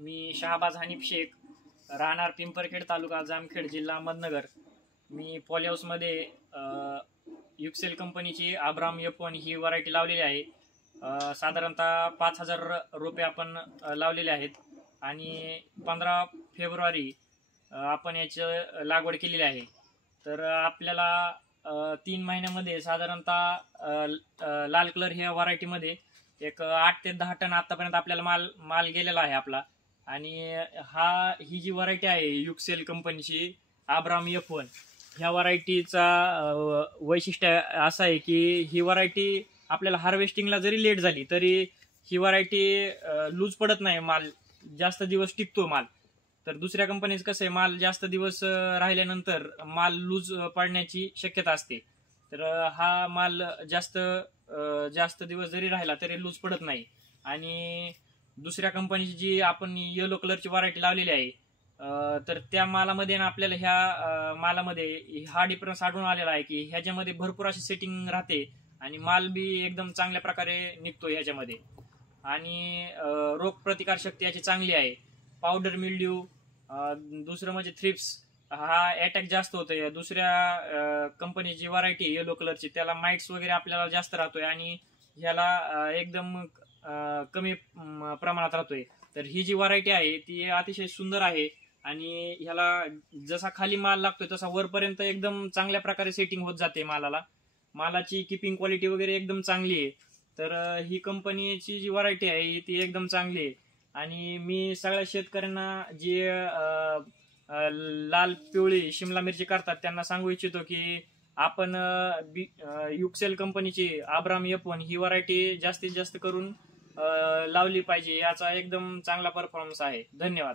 मी शहाबाज हनीफ शेख, राहणार पिंपरखेड, तालुका जामखेड, जिल्हा अहमदनगर. मी पॉलीहाऊसमध्ये युक्सेल कंपनीची आब्राम F1 ही व्हरायटी लावलेली आहे. साधारणतः 5000 रोपे आपण लावलेले आहेत आणि 15 फेब्रुवारी आपण याची लागवड केलेली आहे. तर आपल्याला 3 महिन्यामध्ये साधारणतः लाल कलर ह्या व्हरायटीमध्ये एक 8 ते 10 टन आतापर्यंत आपल्याला माल गेलेला आहे आपला. आणि ही जी व्हरायटी आहे युक्सेल कंपनीची आब्राम F1 ह्या व्हरायटीचा वैशिष्ट्य असं आहे की ही व्हरायटी आपल्याला हार्वेस्टिंगला जरी लेट झाली तरी ही व्हरायटी लूज पडत नाही, माल जास्त दिवस टिकतो माल. तर दुसऱ्या कंपनीचं कसं आहे, माल जास्त दिवस राहिल्यानंतर माल लूज पडण्याची शक्यता असते. तर हा माल जास्त दिवस जरी राहिला तरी लूज पडत नाही. आणि दुसऱ्या कंपनीची जी आपण येलो कलरची व्हरायटी लावलेली आहे तर त्या मालामध्ये आपल्याला ह्या मालामध्ये हा डिफरन्स आढळून आलेला आहे की ह्याच्यामध्ये भरपूर अशी सेटिंग राहते आणि माल बी एकदम चांगल्या प्रकारे निघतो ह्याच्यामध्ये. आणि रोग प्रतिकार शक्ती याची चांगली आहे. पावडर मिल्ड्यू, दुसरं म्हणजे थ्रिप्स हा अटॅक जास्त होतोय. दुसऱ्या कंपनीची व्हरायटी येलो कलरची त्याला माइट्स वगैरे आपल्याला जास्त राहतोय आणि ह्याला एकदम कमी प्रमाणात राहतोय. तर ही जी व्हरायटी आहे ती अतिशय सुंदर आहे आणि ह्याला जसा खाली माल लागतोय तसा वरपर्यंत एकदम चांगल्या प्रकारे सेटिंग होत जाते मालाची किपिंग क्वालिटी वगैरे एकदम चांगली आहे. तर ही कंपनीची जी व्हरायटी आहे ती एकदम चांगली आहे. आणि मी सगळ्या शेतकऱ्यांना जे लाल पिवळी शिमला मिरची करतात त्यांना सांगू इच्छितो की आपण युक्सेल कंपनीची आब्राम F1 ही व्हरायटी जास्तीत जास्त करून लावली पाहिजे. याचा एकदम चांगला परफॉर्मन्स आहे. धन्यवाद.